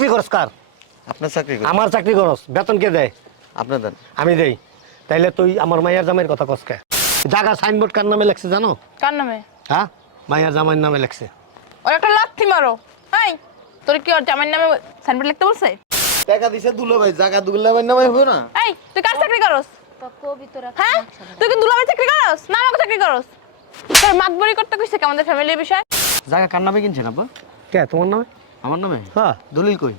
চাকরি করস কার? আপনার চাকরি করি আমার চাকরি করস বেতন কে দেয়? আপনার দেন। আমি দেই। তাইলে তুই আমার মাইয়ার জামাইয়ের কথা কসকে জায়গা সাইনবোর্ড কার নামে লেখছে জানো? কার নামে? হ্যাঁ? মাইয়ার জামাইয়ের নামে লেখছে। ওর একটা লাথি মারো। এই তোর কি ওর জামাইয়ের নামে সাইনবোর্ড লিখতে বলছে? টাকা দিছে দুলো ভাই জায়গা দুলো ভাই নামে হবে না? এই তুই কার চাকরি করস? হ্যাঁ? তুই কি দুলাভাই চাকরি করস? না আমাকে চাকরি করস। তোর মাতবরি করতে কইছে কি আমাদের ফ্যামিলির বিষয়? জায়গা কার নামে কিনছেন আপা? কে তোমার নামে? আমার নামে? হ্যাঁ দলিল কই?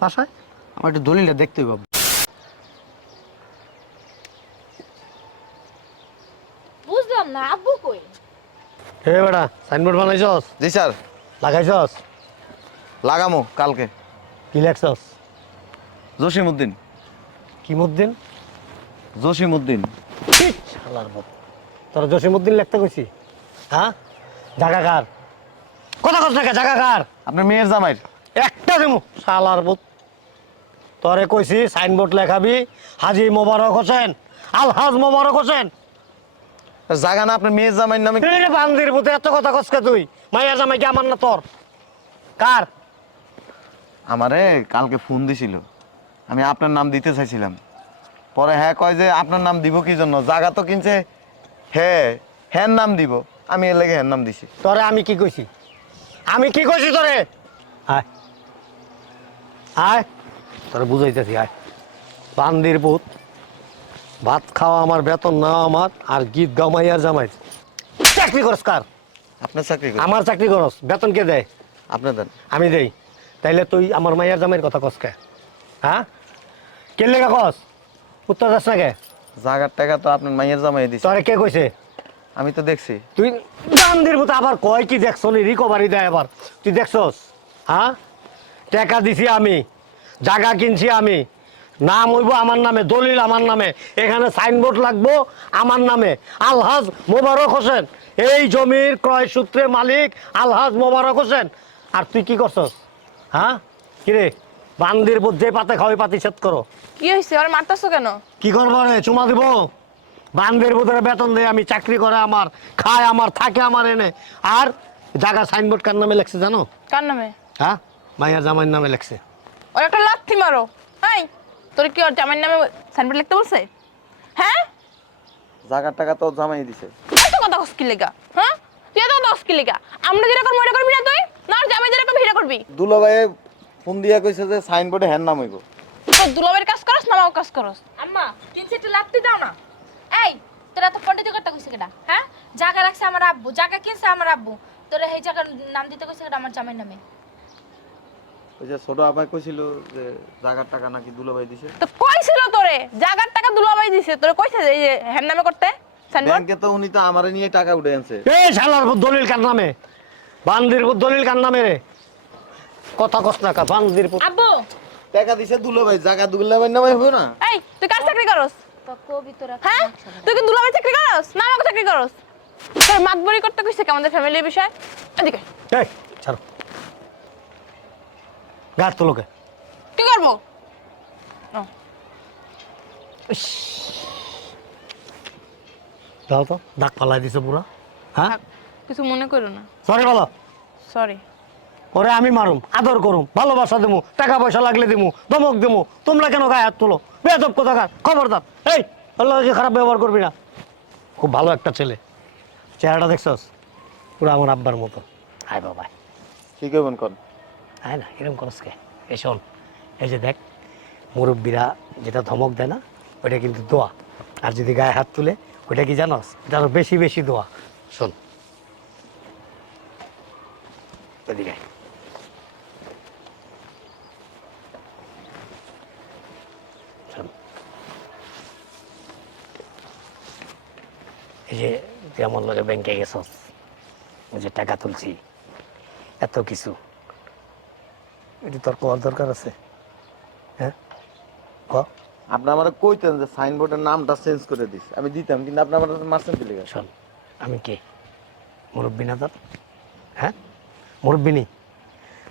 বাসায়? আমার একটু দলিলটা দেখতে হবে বুঝলাম না আব্বু কই? হে বেটা সাইনবোর্ড বানাইছস? জি স্যার। লাগাইছস? লাগামো কালকে। কি লেখছস? জসিমউদ্দিন। কিমুদ্দিন? জসিমউদ্দিন। শালার বাপ। তোর জসিমুদ্দিন লিখতে কইছি? হ্যাঁ? জাগা কার কথা কস না কে, জাগা কার আপনার মেয়ের জামাইর একটা দেবো। শালার বুত। তোরে কইছি সাইনবোর্ড লেখাবি হাজি মোবারক হোসেন আলহাজ মোবারক হোসেন। জায়গা না আপনার মেয়ের জামাইর নামে বান্দির পুতে এত কথা কসকে তুই? মাইয়া জামাই কি আমার না তোর? কার? আমারে কালকে ফোন দিছিল। আমি আপনার নাম দিতে চাইছিলাম। পরে হ্যাঁ কয় যে আপনার নাম দিব কি জন্য? জায়গা তো কিনছে হ্যাঁ হ্যাঁ নাম দিব। আমি এর লেগে হ্যাঁ নাম দিছি। তোরে আমি কি কইছি? আমি কি কইছি তোরে? আয়। আয়। তোরে বুঝাইতেছি আয়। বান্দির পুত ভাত খাওয়া আমার বেতন না আমার আর গীত গাও মাইয়ার জামাই চাকরি করস কার? আপনার চাকরি করি আমার চাকরি করস। বেতন কে দেয়? আপনার দেন। আমি দেই। তাইলে তুই আমার মাইয়ার জামাইয়ের কথা কসকে হ্যাঁ? কে লেখা কস? উত্তর দাস না কে? জায়গার টাকা তো আপনার মাইয়ের জামাই দিছে। তোরে কে কইছে? আমি তো দেখছি। তুই বান্দির মতো আবার কয় কি দেখছ নি? রিকভারি দেয় আবার। তুই দেখছস? হ্যাঁ? টাকা দিছি আমি। জায়গা কিনছি আমি। নাম হইব আমার নামে দলিল আমার নামে। এখানে সাইনবোর্ড লাগবো আমার নামে। আলহাজ মোবারক হোসেন। এই জমির ক্রয় সূত্রে মালিক আলহাজ মোবারক হোসেন। আর তুই কি করছস? হ্যাঁ? কিরে বান্দির বুদ্ধে পাতে খাওয়াই পাতি ছেদ করো। কি হইছে? ওর মারতাছো কেন? কি করব রে? চুমা দিব? বান্ধবের ভিতরে বেতন দেয় আমি চাকরি করে আমার খায় আমার থাকে আমার এনে। আর জায়গা সাইনবোর্ড কার নামে লেখছে জানো? কার নামে? হ্যাঁ? মাইয়া জামাইয়ের নামে লেখছে। ওর একটা লাথি মারো। এই তোর কি ওর জামাইয়ের নামে সাইনবোর্ড লিখতে বলছে? হ্যাঁ? জায়গার টাকা তো জামাই দিছে। এত কথা কস কি লেগা? হ্যাঁ? তুই এত কথা কস কি লেগা? আমরা যেরকম মনে করবি না তুই? না জামাই যেরকম ভিড়া করবি। দুলো ভাই ফোন দিয়া কইছে যে সাইনবোর্ডে হ্যাঁ নাম হইব। দুলাবের কাজ করস না আমাও কাজ করস? আম্মা তিন চারটে লাগতে দাও না। এই তোরা তো পণ্ডিত করতে কইছে কেডা? হ্যাঁ? জায়গা রাখছে আমার আব্বু জায়গা কিনছে আমার আব্বু। তোরা এই জায়গার নাম দিতে কইছে কেডা আমার জামাইয়ের নামে? ওই যে ছোট আপাই কইছিল যে জায়গার টাকা নাকি দুলো ভাই দিছে। তো কইছিল তোরে জাগার টাকা দুলাবাই দিছে। তোরে কইছে যে এই যে হ্যান্ড নামে করতে ব্যাংকে তো উনি তো আমারে নিয়ে টাকা উঠে আনছে। এই শালার দলিল কার নামে? বান্দির দলিল কার নামে রে? কথা কস না কা বান্দির আব্বু! টাকা দিছে দুলো ভাই জায়গা দুলো ভাই নামে হবে না? এই তুই কার চাকরি করস? হ্যাঁ? তুই কি দুলাভাই চাকরি করস? না আমাকে চাকরি করস? তোর মাতবরি করতে কইছে কি আমাদের ফ্যামিলির বিষয়? এদিকে। এই ছাড়ো। গাছ তোলোকে কি করব? দাও তো পালাই দিছে পুরা। হ্যাঁ? কিছু মনে করো না। সরি বলো। সরি ওরে আমি মারুম আদর করুম ভালোবাসা দেবো টাকা পয়সা লাগলে দিমু ধমক দিমু তোমরা কেন গায়ে হাত তোলো? বেদব কোথাকার? খবরদার। এই আল্লাহকে খারাপ ব্যবহার করবি না? খুব ভালো একটা ছেলে। চেহারাটা দেখছস? পুরো আমার আব্বার মতো। হায় বাবা। কি করবেন কোন? হ্যাঁ না এরকম করস কে? এই শোন এই যে দেখ মুরব্বীরা যেটা ধমক দেয় না ওইটা কিন্তু দোয়া। আর যদি গায়ে হাত তুলে ওইটা কি জানোস? এটা আরও বেশি বেশি দোয়া। শোন। এদিকে আয়। শোন। এই যে তুই আমার লগে ব্যাংকে গেছস ওই যে টাকা তুলছি এত কিছু। এটি তোর কর দরকার আছে। হ্যাঁ? ক? আপনি আমারে কইতেন যে সাইনবোর্ডের নামটা চেঞ্জ করে দিস। আমি দিতাম কিন্তু আপনি আমার মারছেন লেগে শোন আমি কে? মুরব্বী না তোর? হ্যাঁ? মুরব্বী নি?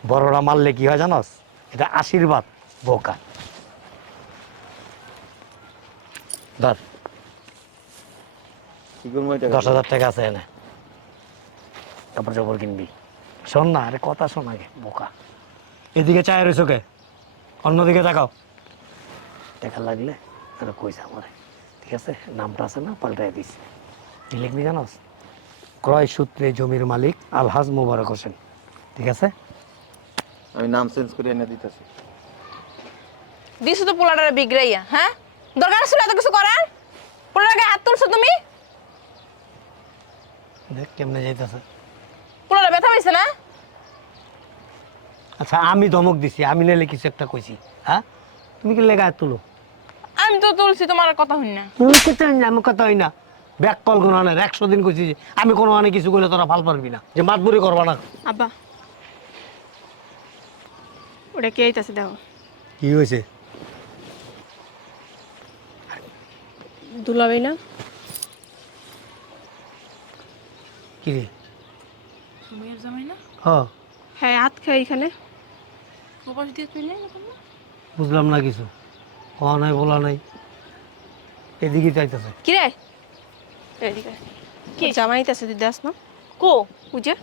বড়রা মারলে কি হয় জানস? এটা আশীর্বাদ বোকা। ধর। দশ হাজার টাকা আছে এনে। কাপড় চাপড় কিনবি। শোন না আরে কথা শোন আগে বোকা। এদিকে চায় রয়েছো কে অন্যদিকে তাকাও। দেখা লাগলে তোরা কইছে আমারে। ঠিক আছে? নামটা আছে না পাল্টাই দিস। কি লিখবি জানোস? ক্রয় সূত্রে জমির মালিক আলহাজ মোবারক হোসেন। ঠিক আছে? আমি নাম চেঞ্জ করে এনে দিতেছি। দিছো তো পোলাটারে বিগড়াইয়া হ্যাঁ? দরকার ছিল এত কিছু করার? পোলাটাকে হাত তুলছো তুমি? দেখ কেমনে যাইতেছে। পোলাটা ব্যথা পাইছে না? আচ্ছা আমি ধমক দিছি আমি নাইলে কিছু একটা কইছি হ্যাঁ? তুমি কি লেগা তুলো? আমি তো তুলছি তোমার কথা হই না তুমি কথা হই না আমি কথা হই না। ব্যাক কল কোনো আনে একশো দিন কইছি যে আমি কোনো আনে কিছু করলে তোরা ভালো পারবি না। যে মাতবুরি করবা না। আব্বা ওটা কে আইতাছে দেখো। কি হয়েছে না? কি রে সুমের জামাই না? হ হ্যাঁ হাত খাই এখানে দিয়ে বুঝলাম না কিছু। হওয়া নাই বলা নাই। এদিকে চাইতেছে কি রে? এদিকে কি? জামাই দিদি আস না। কো? বুঝে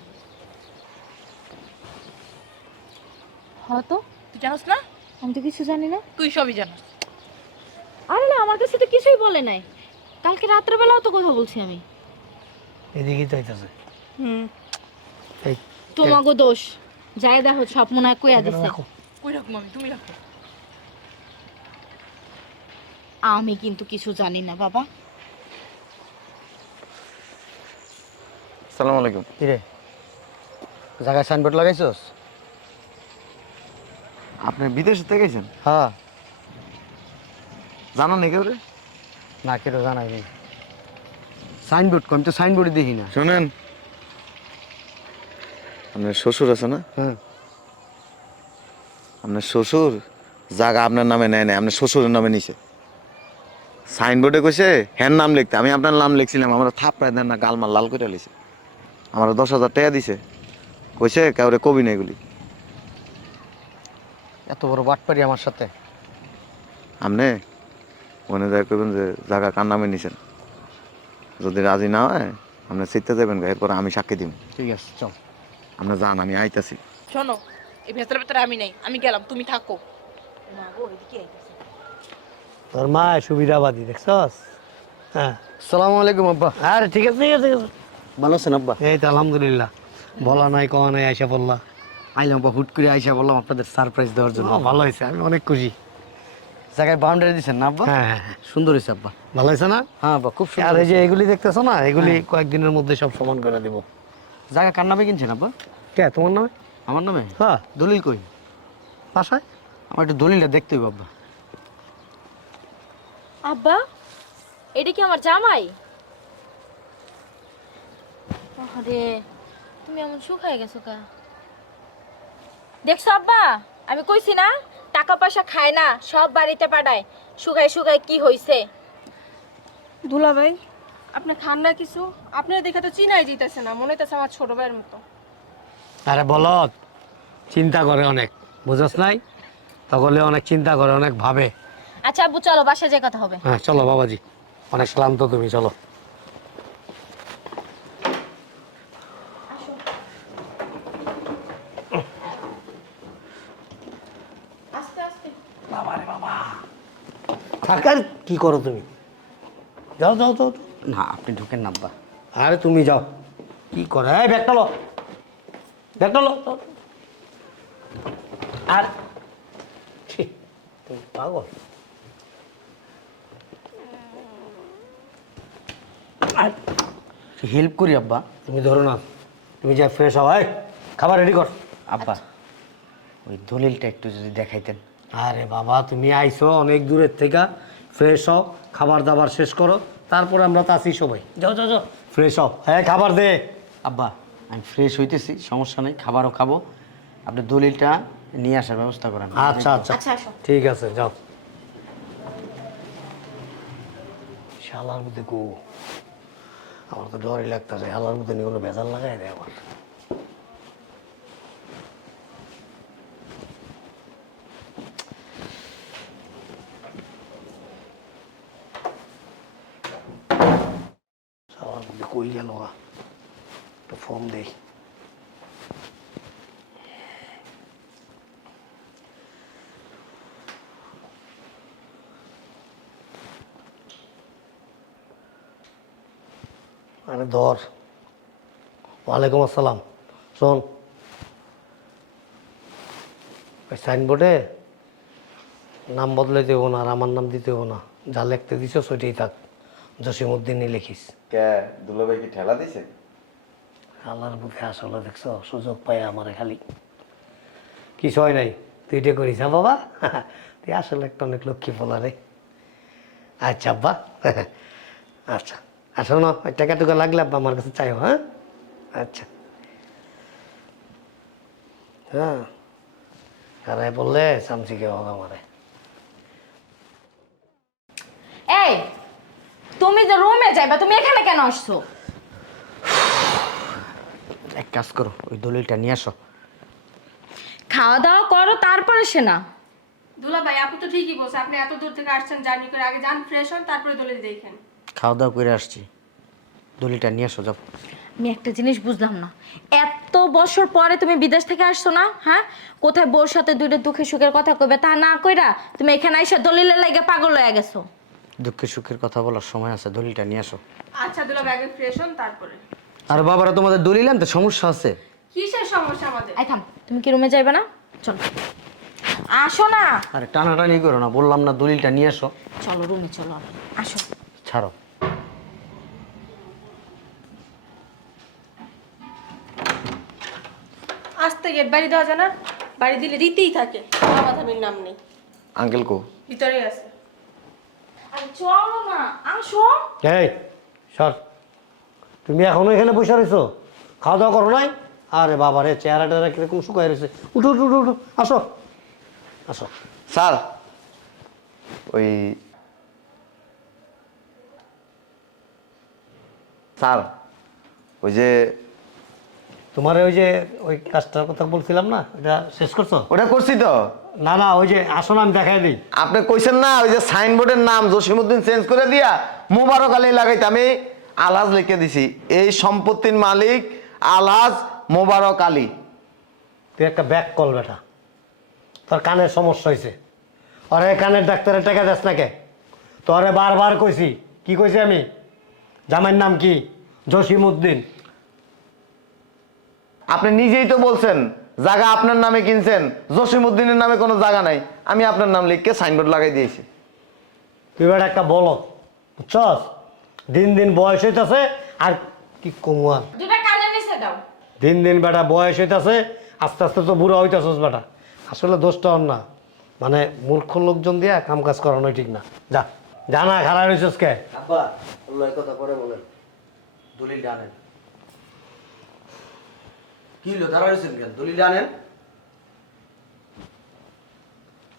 হয়তো তুই জানোস না? আমি তো কিছু জানি না। তুই সবই জানোস। আরে না আমার কাছে তো কিছুই বলে নাই। কালকে রাত্রেবেলাও তো কথা বলছি আমি। এদিকে চাইতেছে হুম। তোমাগো দোষ। যাই দেখো সব মনে হয় কইয়া দিছে। কই রাখব আমি? তুমি রাখো। আমি কিন্তু কিছু জানি না বাবা। সালাম আলাইকুম। কি রে জায়গায় সাইনবোর্ড লাগাইছস? আপনি বিদেশে থেকে গেছেন হ্যাঁ। জানান নাকি ওরে না কেটে জানাই নেই সাইনবোর্ড কম তো সাইনবোর্ডই দেখি না। শোনেন। আপনার শ্বশুর আছে না? হ্যাঁ। আপনার শ্বশুর জায়গা আপনার নামে নেয় নেয় আপনার শ্বশুরের নামে নিছে। সাইনবোর্ডে কইছে হ্যার নাম লিখতে। আমি আপনার নাম লিখছিলাম আমার থাপড়ায় দেন না গালমাল লাল করে লিছে। আমার দশ হাজার টাকা দিছে। কইছে কাউরে কবি না এগুলি। এত বড় বাটপারি আমার সাথে। আপনি মনে যায় করবেন যে জায়গা কার নামে নিছেন? যদি রাজি না হয় আপনি চিত্তে যাবেন এরপর আমি সাক্ষী দিব ঠিক আছে চল। আপনি যান আমি আইতাছি। শোনো এই ভেতরে ভেতরে আমি নেই আমি গেলাম তুমি থাকো। তোর মা সুবিধাবাদী দেখছস? হ্যাঁ। সালামু আলাইকুম আব্বা। আরে ঠিক আছে ঠিক আছে ঠিক আছে। ভালো আছেন আব্বা? এই তো আলহামদুলিল্লাহ। বলা নাই কওয়া নাই আইসা পড়লা। আইলাম আব্বা হুট করে আইসা বললাম আপনাদের সারপ্রাইজ দেওয়ার জন্য। ভালো হয়েছে আমি অনেক খুশি। জায়গায় বাউন্ডারি দিচ্ছেন না আব্বা? হ্যাঁ হ্যাঁ হ্যাঁ। সুন্দর হয়েছে আব্বা। ভালো হয়েছে না? হ্যাঁ আব্বা খুব সুন্দর আর এই যে এগুলি দেখতেছো না এগুলি কয়েকদিনের মধ্যে সব সমান করে দিব। জায়গা কার নামে কিনছেন আব্বা? কে তোমার নামে? আমার নামে? হ্যাঁ। দলিল কই? বাসায়? আমার একটু দলিলটা দেখতে হবে আব্বা। আব্বা এটা কি আমার জামাই? আরে তুমি এমন শুকায় গেছো কা দেখছ আব্বা আমি কইছি না টাকা পয়সা খায় না সব বাড়িতে পাঠায়। শুকায় শুকায় কি হইছে? দুলাভাই আপনি খান না কিছু? আপনার দেখে তো চিনাই যেতেছে না মনে হইতেছে আমার ছোট ভাইয়ের মতো। আরে বলত চিন্তা করে অনেক বুঝছ নাই? তখনলে অনেক চিন্তা করে অনেক ভাবে। আচ্ছা আব্বু চলো বাসায় যে কথা হবে। হ্যাঁ চলো বাবাজি। অনেক ক্লান্ত তুমি চলো। থাকার কি করো তুমি? যাও যাও যাও। না আপনি ঢুকেন না আব্বা। আরে তুমি যাও। কি করে? এই ব্যাগটা লো। ব্যাগটা লো। আর তুমি পাগল। আর হেল্প করি আব্বা। তুমি ধরো না। তুমি যা ফ্রেশ হও এই, খাবার রেডি কর। আব্বা ওই দলিলটা একটু যদি দেখাইতেন। আরে বাবা তুমি আইছো অনেক দূরের থেকে। ফ্রেশ হও খাবার দাবার শেষ করো। তারপরে আমরা তো আসি সবাই। যাও যাও যাও। ফ্রেশ হও হ্যাঁ খাবার দে। আব্বা আমি ফ্রেশ হইতেছি সমস্যা নেই খাবারও খাব। আপনি দলিলটা নিয়ে আসার ব্যবস্থা করেন। আচ্ছা আচ্ছা। আচ্ছা আসো। ঠিক আছে যাও। শালার মধ্যে গো। আমার তো ডরই লাগতেছে শালার মধ্যে নিয়ে কোনো ভেজাল লাগাই দেয় আমার। খুলিয়া লওয়া একটা ফর্ম দেই ধর। ওয়ালাইকুম আসসালাম। শোন। ওই সাইনবোর্ডে নাম বদলে দেবো না আর আমার নাম দিতেও না। যা লিখতে দিছ, সেটাই থাক। জসিমুদ্দিনই লিখিস। কে দুলাভাই কি ঠেলা দিছে? আল্লাহর বুকে আসলে দেখছ সুযোগ পাই আমার খালি। কিছু হয় নাই তুই এটা করিস হ্যাঁ বাবা? তুই আসলে একটা অনেক লক্ষ্মী বলা রে। আচ্ছা আব্বা। আচ্ছা আসো না ওই টাকা টুকা লাগলে আব্বা আমার কাছে চাইও হ্যাঁ? আচ্ছা। হ্যাঁ। হারাই বললে চামচিকে হোক আমারে। এই তুমি যে রুমে যাইবা তুমি এখানে কেন আসছো? এক কাজ করো ওই দলিলটা নিয়ে আসো। খাওয়া দাওয়া করো তারপরে সে না দুলা ভাই আপনি তো ঠিকই বলছেন আপনি এত দূর থেকে আসছেন জার্নি করে আগে যান ফ্রেশ হন তারপরে দলিল দেখেন। খাওয়া দাওয়া করে আসছি। দলিলটা নিয়ে আসো যাও। আমি একটা জিনিস বুঝলাম না। এত বছর পরে তুমি বিদেশ থেকে আসছো না? হ্যাঁ? কোথায় বউর সাথে দুইটা দুঃখে সুখের কথা কইবে তা না কইরা তুমি এখানে এসে দলিলের লাগে পাগল হয়ে গেছো? দুঃখে সুখের কথা বলার সময় আছে দলিলটা নিয়ে আসো। আচ্ছা দুলা ভাই আগে ফ্রেশ হন তারপরে। আর বাবারা তোমাদের দলিল আনতে সমস্যা আছে? কিসের সমস্যা আমাদের? আই থাম তুমি কি রুমে যাইবে না? চলো। আসো না। আরে টানাটানি করো না বললাম না দলিলটা নিয়ে আসো। চলো রুমে চলো আসো। ছাড়ো। আসতে গেট বাড়ি দেওয়া যায় না বাড়ি দিলে রীতিই থাকে। মামাধামির নাম নেই। আঙ্কেল কো? ভিতরেই আছে। চলো না আসো এই সর। তুমি এখনও এখানে বসে রয়েছো? খাওয়া দাওয়া করো নাই? আরে বাবা রে চেহারা টেহারা কীরকম শুকায় রয়েছে। উঠো উঠো উঠো উঠো আসো। আসো। স্যার ওই স্যার ওই যে তোমার ওই যে ওই কাজটার কথা বলছিলাম না এটা শেষ করছ? ওটা করছি তো। না না ওই যে আসো না আমি দেখাই দিই। আপনি কইছেন না ওই যে সাইনবোর্ডের নাম জসিমুদ্দিন চেঞ্জ করে দিয়া মোবারক আলী লাগাইতে। আমি আলহাজ লিখে দিছি এই সম্পত্তির মালিক আলহাজ মোবারক আলী। তুই একটা ব্যাক কল বেটা তোর কানের সমস্যা হয়েছে আরে কানের ডাক্তারের টাকা দেস না কে? তোরে বারবার কইছি কি কইছি আমি? জামাইয়ের নাম কি? জসিম উদ্দিন আপনি নিজেই তো বলছেন জায়গা আপনার নামে কিনছেন জসিমুদ্দিনের নামে কোনো জায়গা নাই আমি আপনার নাম লিখকে সাইনবোর্ড লাগাই দিয়েছি। তুই বেটা একটা বলো বুঝছস? দিন দিন বয়স হইতাছে আর কি কমুয়া দুটা কানে নিচে দাও। দিন দিন বেটা বয়স হইতাছে আস্তে আস্তে তো বুড়ো হইতাছস বেটা। আসলে দোষটা ওর না। মানে মূর্খ লোকজন দিয়া কাম কাজ করানোই ঠিক না। যা জানা খারাপ হইছস কে? আব্বা আল্লাহ কথা পরে বলেন। দলিলটা আনেন কি হলো? দাঁড়া রয়েছেন কেন? দলিলটা আনেন।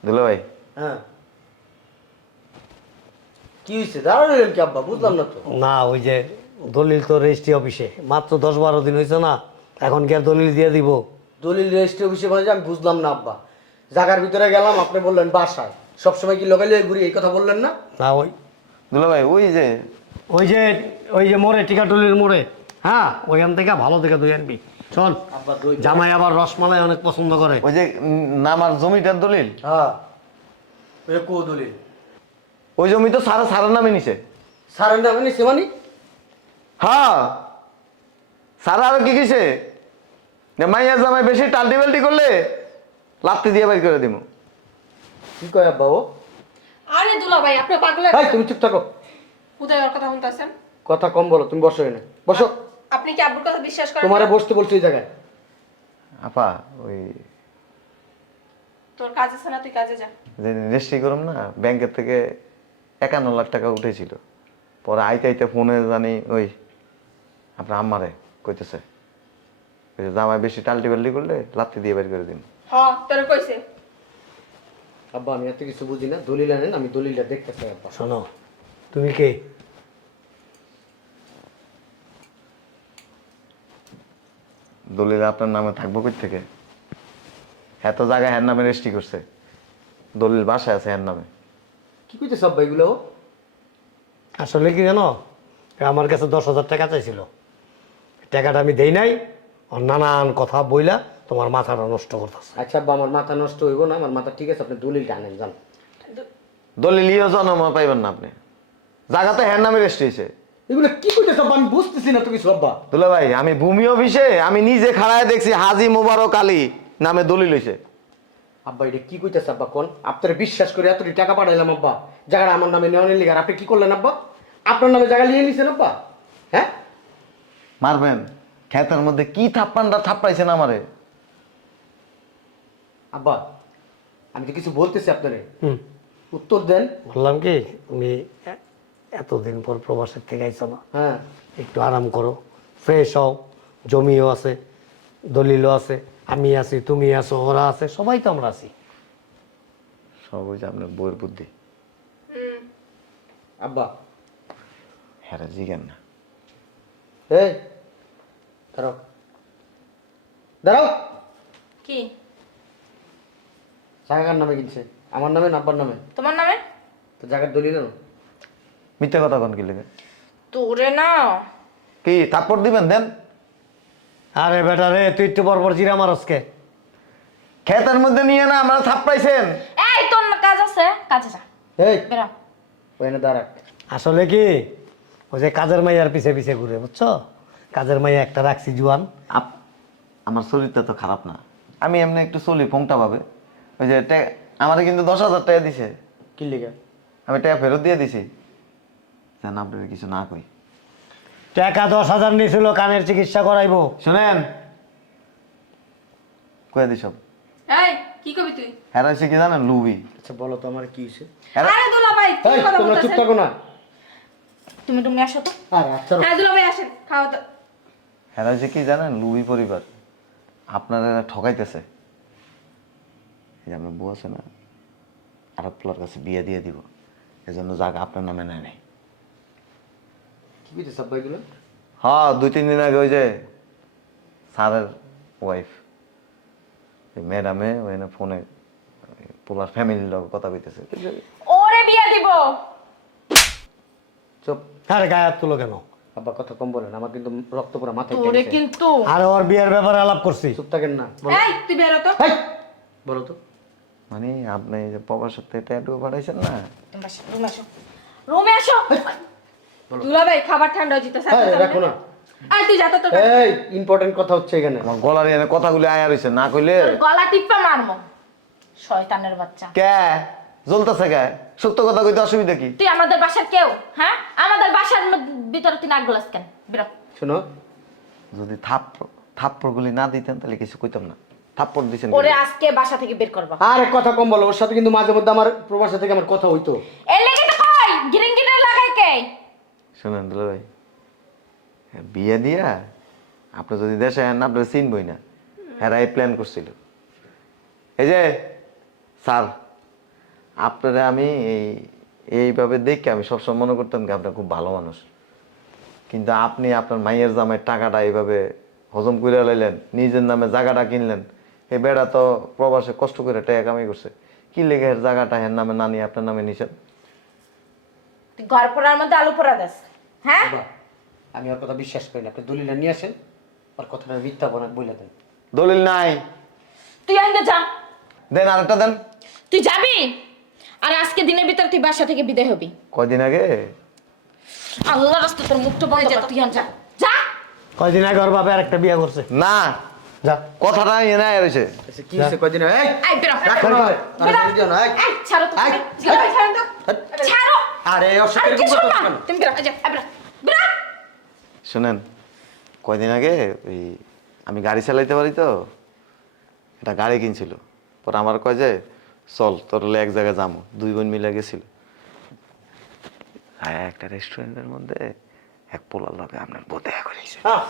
দুলো ভাই। হ্যাঁ। কি হয়েছে দাঁড়া রইলেন কি আব্বা? বুঝলাম না তো। না ওই যে দলিল তো রেজিস্ট্রি অফিসে। মাত্র দশ বারো দিন হয়েছে না এখন কি আর দলিল দিয়ে দিব? দলিল রেজিস্ট্রি অফিসে বলে আমি বুঝলাম না আব্বা। জায়গার ভিতরে গেলাম আপনি বললেন বাসায়। সবসময় কি লোকালে ঘুরি? এই কথা বললেন না? না ওই দুলো ভাই ওই যে ওই যে ওই যে মোড়ে টিকাটুলির মোড়ে। হ্যাঁ ওইখান থেকে ভালো থেকে দুই আনবি। দই জামাই আবার রসমালাই অনেক পছন্দ করে। ওই যে নামার জমিটার দলিল? হ্যাঁ। ওই কো দলিল। ওই জমি তো সারা সারার নামে নিছে। সারেন না মানে? সেমানি হ্যাঁ। সারা আরও কি কিসে মাইয়া জামাই বেশি টাল্টি বাল্টি করলে লাত্তি দিয়ে বাইর করে দিব কি কয় আব্বা ও? আরে দুলা ভাই আপনি পাগলে ভাই তুমি চুপ থাকো। কোথায় ওর কথা শুনতেছেন? কথা কম বলো তুমি বসো এনে বসো। আপনি কি আব্বুর কথা বিশ্বাস করেন তোমারে বসতে বলছো এই জায়গায়। আপা ওই তোর কাজ আছে না তুই কাজে যা। যে রেজিস্ট্রি করুম না ব্যাংকের থেকে একান্ন লাখ টাকা উঠেছিল। পরে আইতে আইতে ফোনে জানি ওই আপনার আম্মারে কইতেছে যে জামাই বেশি টাল্টি বাল্টি করলে লাত্তি দিয়ে বের করে দিন। হ্যাঁ তোরে কইছে। আব্বা আমি এত কিছু বুঝি না দলিল আনেন আমি দলিলটা দেখতে চাই আব্বা। শোনো তুমি কে? দলিল আপনার নামে থাকব কই থেকে? এত জায়গায় হ্যার নামে রেজিস্ট্রি করছে। দলিল বাসায় আছে হ্যার নামে। কি কইছে সব ও? আসলে কি জানো? আমার কাছে দশ হাজার টাকা চাইছিল। টাকাটা আমি দেই নাই ওর নানান কথা বইলা তোমার মাথাটা নষ্ট করতেছে। আচ্ছা আব্বা আমার মাথা নষ্ট হইব না আমার মাথা ঠিক আছে আপনি দলিলটা আনেন জান দলিল ইয়ে জন্ম পাইবেন না আপনি। জায়গাতে হ্যার নামে রেজিস্ট্রি হয়েছে এগুলো কি করতেছ আমি বুঝতেছি না তো কিছু আব্বা দুলা ভাই আমি ভূমি অফিসে আমি নিজে খাড়ায় দেখছি হাজি মোবারক আলী নামে দলিল হয়েছে আব্বা এটা কি কইতেছে আব্বা কোন? আপনারা বিশ্বাস করে এতটি টাকা পাঠাইলাম আব্বা। জায়গাটা আমার নামে নেওয়া নিলি আর আপনি কি করলেন আব্বা? আপনার নামে জায়গা নিয়ে নিছেন আব্বা? হ্যাঁ? মারবেন খেতের মধ্যে কি থাপ্পানটা থাপ্পাইছেন আমারে? আব্বা আমি তো কিছু বলতেছি আপনারে। হুম। উত্তর দেন। বললাম কি তুমি এ- এতদিন পর প্রবাসের থেকে আইছো না? হ্যাঁ। একটু আরাম করো। ফ্রেশ হও জমিও আছে দলিলও আছে আমি আছি তুমি আছো ওরা আছে সবাই তো আমরা আছি। সব ওই যে আপনার বইয়ের বুদ্ধি। আব্বা। হ্যাঁ জিগেন না। এই দাঁড়াও। দাঁড়াও। কি? জায়গার নামে কিনছে। আমার নামে না আব্বার নামে? তোমার নামে? তো জায়গার দলিল না মিথ্যা কথা কোন কি লেগে? তোরে না। কি থাপ্পড় দিবেন দেন? আরে বেটা রে তুই একটু পর পর জিরা মারসকে খেতের মধ্যে নিয়ে না আমরা থাপ্পাইছেন। এই তোর না কাজ আছে? কাজে যা। এই। বেরা ওখানে দাঁড়াক আসলে কি ওই যে কাজের মাইয়ার পিছে পিছে ঘুরে বুঝছ? কাজের মাইয়া একটা রাখছি জুয়ান। আপ আমার শরীরটা তো খারাপ না। আমি এমনি একটু চলি পোংটা পাবে ওই যে আমারে কিন্তু দশ হাজার টাকা দিছে। কি লিখা আমি টাকা ফেরত দিয়ে দিছি। যেন আপনার কিছু না কই টাকা দশ হাজার নিয়েছিল কানের চিকিৎসা করাইবো। শুনেন। কয়ে দিস এই কি কবি তুই? হ্যাঁ কি জানেন? লুবি। আচ্ছা বলো তো আমার কি হয়েছে? আরে দুলা ভাই কি এই, কথা তোমরা চুপ বলতেছেন? থাকো না। তুমি তুমি আসো তো। আর আচ্ছা হ্যাঁ দুলা ভাই আসেন খাওয়া তো হ্যাঁ কি জানেন? লুবি পরিবার। আপনারা ঠকাইতেছে। এই যে আপনার বউ আছে না আরব প্লার কাছে বিয়ে দিয়ে দিব। এজন্য জায়গা আপনার নামে নেয় নাই। কি আব্বা এগুলো? হ্যাঁ দুই তিন দিন আগে ওই যে স্যারের ওয়াইফ ম্যাডামে ওই না ফোনে পোলার ফ্যামিলির লোক কথা কইতেছে। ওরে বিয়া দিব! চুপ। আরে গায়ে হাত তুলো কেন? আব্বা কথা কম বলেন আমার কিন্তু রক্ত পুরো মাথায় তোরে। কিন্তু আর ওর বিয়ের ব্যাপারে আলাপ করছি। চুপ থাকেন না। বলো। এই তুই বেরো তো। এই, বলো তো। মানে আপনি এই যে প্রবাসের থেকে ট্যাটু পাঠাইছেন না? রুমে আসো রুমে আসো। দুলা খাবার ঠান্ডা হয়ে যেতেছে রাখো না। আর তুই যা তো এই ইম্পর্টেন্ট কথা হচ্ছে এখানে। আমার গলার এনে কথাগুলি আয়া রয়েছে না কইলে গলা টিপা মারমো। শয়তানের বাচ্চা। কে? জ্বলতেছে কে? সত্য কথা কইতে অসুবিধা কি? তুই আমাদের বাসার কেউ হ্যাঁ? আমাদের বাসার ভিতরে তুই নাক গলাস কেন? বেরো। শোনো। যদি থাপ্পড়গুলি না দিতেন তাহলে কিছু কইতাম না। থাপ্পড় দিছেন ওরে আজকে বাসা থেকে বের করবা। আর এক কথা কম বলো ওর সাথে কিন্তু মাঝে মধ্যে আমার প্রবাসী থেকে আমার কথা হইতো। এর লেগে তো কই গিরিং গিরিং লাগাই কে? শুনেন দুলা ভাই। হ্যাঁ, বিয়ে দিয়া আপনি যদি দেশে আন আপনার চিনবই না। হ্যাঁ এই প্ল্যান করছিল। এই যে স্যার আপনারা আমি এই এইভাবে দেখে আমি সবসময় মনে করতাম কি আপনার খুব ভালো মানুষ। কিন্তু আপনি আপনার মাইয়ের জামাই টাকাটা এইভাবে হজম করে লাইলেন নিজের নামে জায়গাটা কিনলেন এই বেড়া তো প্রবাসে কষ্ট করে টাকা কামাই করছে। কি লেগে জায়গাটা হের নামে না নিয়ে আপনার নামে নিছেন ঘর পড়ার মধ্যে আলু পোড়া দেস। হ্যাঁ? আমি ওর কথা বিশ্বাস করি না। আপনি দলিলটা নিয়ে আসেন ওর কথাটা মিথ্যা বনা বলে দেন। দলিল নাই। তুই আইন্দে যা। দেন আরেকটা দেন। তুই যাবি? আর আজকে দিনের ভিতর তুই বাসা থেকে বিদায় হবি। কয়দিন আগে? আল্লাহ রাস্তা তোর মুখটা বন্ধ কর। তুই আন যা। যা। কয়দিন আগে ওর বাবা আরেকটা বিয়ে করছে? না। যা। কথাটা এনে রয়েছে আচ্ছা কি হয়েছে কয়দিন আগে? এই বেরো। রাখো না বেরো। না এই। এই, ছাড়ো তো। ছাড়ো ছাড়ো তো। ছাড়ো আরে ওর সাথে আরে এরকম কিছু করতেছো না কেন? তুমি বেরো এই বেরো বেরো। শুনেন কয়দিন আগে ওই আমি গাড়ি চালাইতে পারি তো একটা গাড়ি কিনছিল। পর আমার কয় যে চল তোর হলে এক জায়গায় যাব দুই বোন মিলে গেছিল। আর একটা রেস্টুরেন্টের মধ্যে এক পোলার লগে আপনার বউ দেখা করেছে হ্যাঁ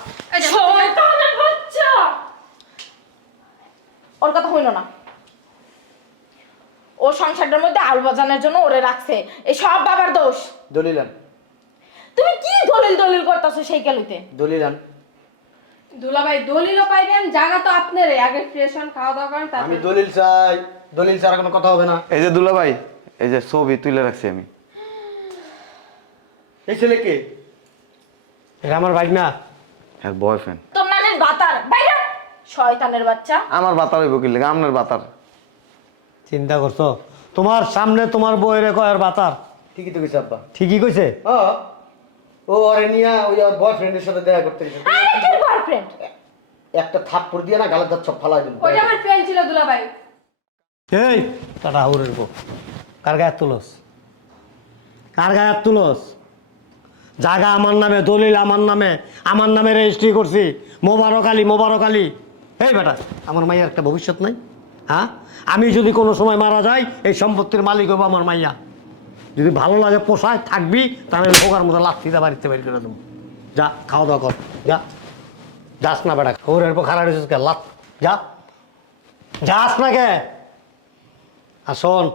ওর কথা হইল না। ও সংসারটার মধ্যে আল বাজানোর জন্য ওরে রাখছে। এই সব বাবার দোষ। দলিল আন তুমি কি দলিল দলিল করতেছো সেই কালিতে? দলিল আন দুলা ভাই দলিলও পাইবেন জায়গা তো আপনারই। আগে ফ্রেশ হন খাওয়া দাওয়া করেন আমি তারপর দলিল চাই। দলিল ছাড়া কোনো কথা হবে না। এই যে দুলা ভাই এই যে ছবি তুলে রাখছি আমি। এই ছেলে কে? এটা আমার ভাই না। হ্যাঁ বয়ফ্রেন্ড তোর নানের বাতার। বাইরে শয়তানের বাচ্চা। আমার বাতার হইব কি লেগে? আপনার বাতার। চিন্তা করছ? তোমার সামনে তোমার বইয়ের কয়ের বাতার? ঠিকই তো গেছে আব্বা। ঠিকই কইছে? হ্যাঁ ও আরে নিয়া ওই আর বয়ফ্রেন্ডের সাথে দেখা করতে গেছে। আরে কি বয়ফ্রেন্ড একটা থাপ্পড় দিয়ে না গালের দাঁত সব ফালাই দিল। ওইটা আমার ফ্রেন্ড ছিল দুলাভাই। এই টাটা হাউরের বউ। কার গায়ে তুলস? কার গায়ে তুলস? জায়গা আমার নামে দলিল আমার নামে আমার নামে রেজিস্ট্রি করছি। মোবারক আলী মোবারক আলী। এই বেটা আমার মাইয়ার একটা ভবিষ্যৎ নাই? হ্যাঁ? আমি যদি কোনো সময় মারা যাই, এই সম্পত্তির মালিক হব আমার মাইয়া। যদি ভালো লাগে পোষায়, থাকবি, তাহলে পোকার মতো লাথিটা বাড়িতে বাড়ি করে দেবো। যা, খাওয়া দাওয়া কর, যা। যাস না বেটা খবরের পর খারাপ হয়েছিস কে? লাত যা। যাস না কে? আর শোন,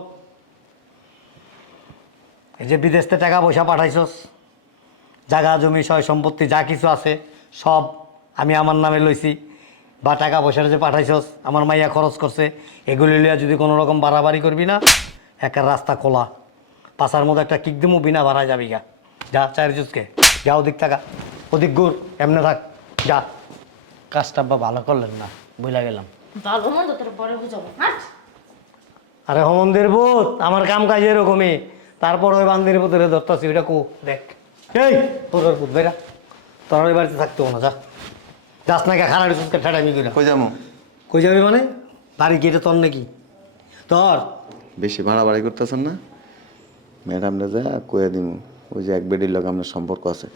এই যে বিদেশ টাকা পয়সা পাঠাইছস, জায়গা, জমি সয় সম্পত্তি যা কিছু আছে, সব আমি আমার নামে লইছি। বা টাকা পয়সা যে পাঠাইছস আমার মাইয়া খরচ করছে এগুলি লিয়া যদি কোনো রকম বাড়াবাড়ি করবি না একটা রাস্তা খোলা। পাশার মধ্যে একটা কিক দিমু বিনা ভাড়া যাবি গা। যা চারি জুসকে। যা ওদিক থাকা ওদিক গুড় এমনি থাক। যা। কাজটা বা ভালো করলেন না বুঝলা গেলাম। ভালো মন্দ তোর পরে বুঝাবো। হাট। আরে হমন্দির ভূত আমার কাম কাজ এরকমই। তারপর ওই বান্দির ভূতের ধরতেছি ওইটা কু দেখ। এই তোর ভূত বেরা তোর ওই বাড়িতে থাকতে না যা। যাস না কে খানা রিসুসকে ঠেটামি করে কই যাব? কই যাবি মানে? বাড়ি গিয়ে তোর নাকি? তোর? বেশি ভাড়া বাড়ি করতেছেন না? ম্যাডামরা যা কয়ে দিম ওই যে এক বেডির লোক আপনার সম্পর্ক আছে।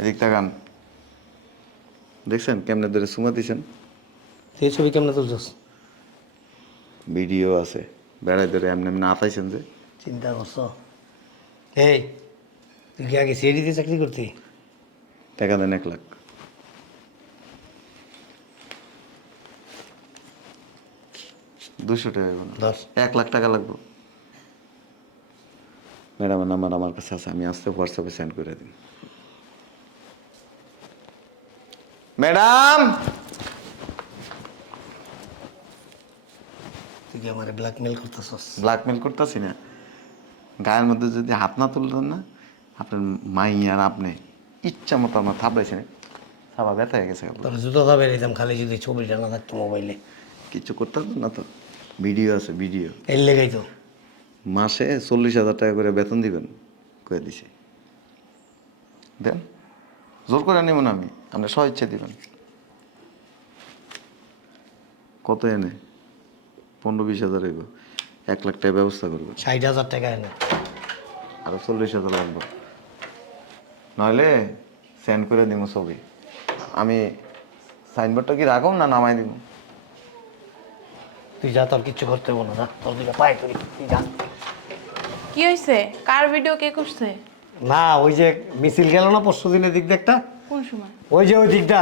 এদিক তাকান। দেখছেন কেমনে ধরে সুমা দিছেন? সেই ছবি কেমনে তুলছস? ভিডিও আছে বেড়াই ধরে এমনি এমনি আতাইছেন যে। চিন্তা করছ। এই তুই কি আগে সিআইডিতে চাকরি করতি? টাকা দেন এক লাখ দুশো টাকা এক লাখ টাকা লাগবে ম্যাডামের নাম্বার আমার কাছে আছে আমি আসতে হোয়াটসঅ্যাপে সেন্ড করে দিন ম্যাডাম তুই কি আমার ব্ল্যাকমেল করতেছস ব্ল্যাকমেল করতেছি না গায়ের মধ্যে যদি হাত না তুলতেন না আপনার মাই আর আপনি ইচ্ছা মতো আমার থাপড়াইছেন সাবা ব্যথা হয়ে গেছে তোর জুতো খাবে দিতাম খালি যদি ছবিটা না থাকতো মোবাইলে। কিছু করতে পারবেন না তো। ভিডিও আছে ভিডিও। এর লেগাই তো। মাসে চল্লিশ হাজার টাকা করে বেতন দিবেন করে দিছে। দেন জোর করে নেব না আমি আপনি সহ ইচ্ছে দিবেন। কত এনে? পনেরো বিশ হাজার হইব। এক লাখ টাকা ব্যবস্থা করব ষাট হাজার টাকা এনে। আরও চল্লিশ হাজার লাগবে। নইলে সেন্ড করে দিব ছবি। আমি সাইনবোর্ডটা কি রাখুন না নামাই দিব তুই যা তোর কিচ্ছু করতে হব না তোর দিকে পায়ে করি তুই যা। কি হয়েছে কার ভিডিও কে করছে না ওই যে মিছিল গেল না পরশু দিনের দিক একটা? কোন সময়? ওই যে ওই দিকটা।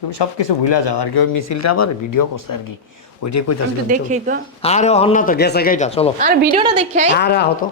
তুমি সব কিছু ভুলে যাও আর কি ওই মিছিলটা আবার ভিডিও করছে আর কি। ওইটাই কইতাছি দেখেই তো। আরে হন না তো গেছে গাইটা চলো। আর ভিডিওটা দেখে আরে হতো